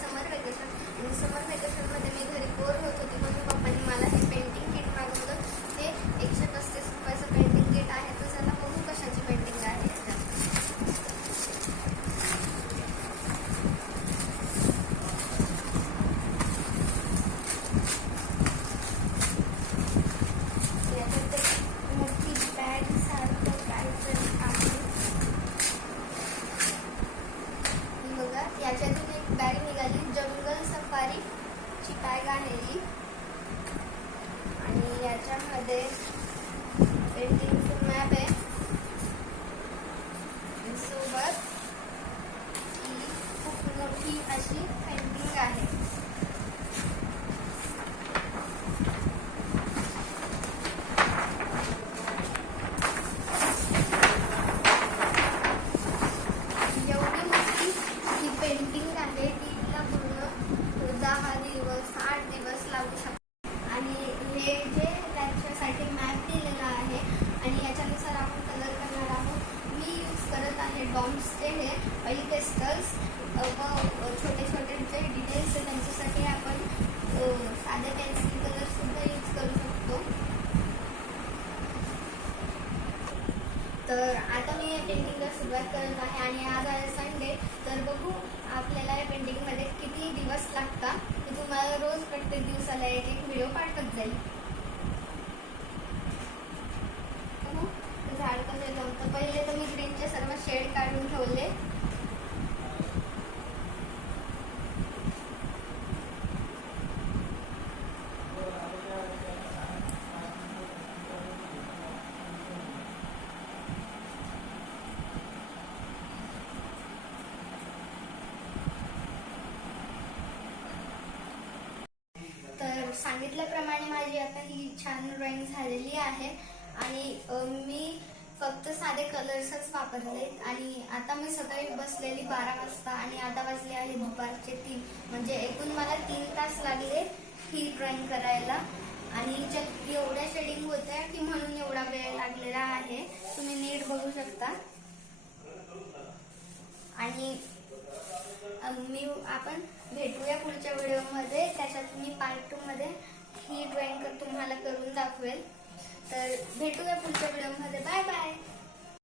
समर vacation. आणि समर वेकेशनमध्ये मी घरी bore होत होती म्हणून पप्पांनी मला हे पेंटिंग किट मागवलं. हे 135 रुपयाचं पेंटिंग किट आहे. तर चला बघू कशाची पेंटिंग आहे. याच्यातून एक बॅग निघाली. जंगल सफारी ची बॅग आहे ही. आणि याच्यामध्ये पेंटिंगचं मॅप आहे. सोबत ही खूप मोठी अशी पेंटिंग आहे. पेंटिंग आहे तिला पूर्ण 10 दिवस 8 दिवस लागू शकतो. आणि हे जे त्याच्यासाठी मॅप दिलेला आहे आणि याच्यानुसार आपण कलर करणार आहोत. मी यूज करत आहे डॉम्सचे हे ऑइल पेस्टल्स व छोटे छोटे जे डिटेल्स आहे त्यांच्यासाठी आपण साधे पेन्सिल कलर सुद्धा यूज करू शकतो. तर आता मी या पेंटिंगला सुरुवात करत आहे आणि आज आहे संडे. तर बघू आपल्याला या पेंटिंगमध्ये किती दिवस लागतात. मी तुम्हाला रोज प्रत्येक दिवसाला एक व्हिडिओ पाठवत जाईल. झाड कसं जमतं. पहिले तर मी ग्रीनचे सर्व शेड काढून ठेवले. सांगितल्याप्रमाणे माझी आता ही छान ड्रॉइंग झालेली आहे. आणि मी फक्त साधे कलर्सच वापरले. आणि आता मी सकाळी बसलेली 12 वाजता आणि आता वाजले आहे दुपारचे 3. म्हणजे एकूण मला 3 तास लागले ही ड्रॉइंग करायला. आणि हिच्यात एवढ्या शेडिंग होत्या की म्हणून एवढा वेळ लागलेला आहे. तुम्ही नीट बघू शकता. आणि आपण भेटूया पुढच्या व्हिडिओमध्ये. त्याच्यात मी पार्ट 2 मध्ये ही ड्रॉइंग तुम्हाला करून दाखवेल. तर भेटूया पुढच्या व्हिडिओमध्ये. Bye bye.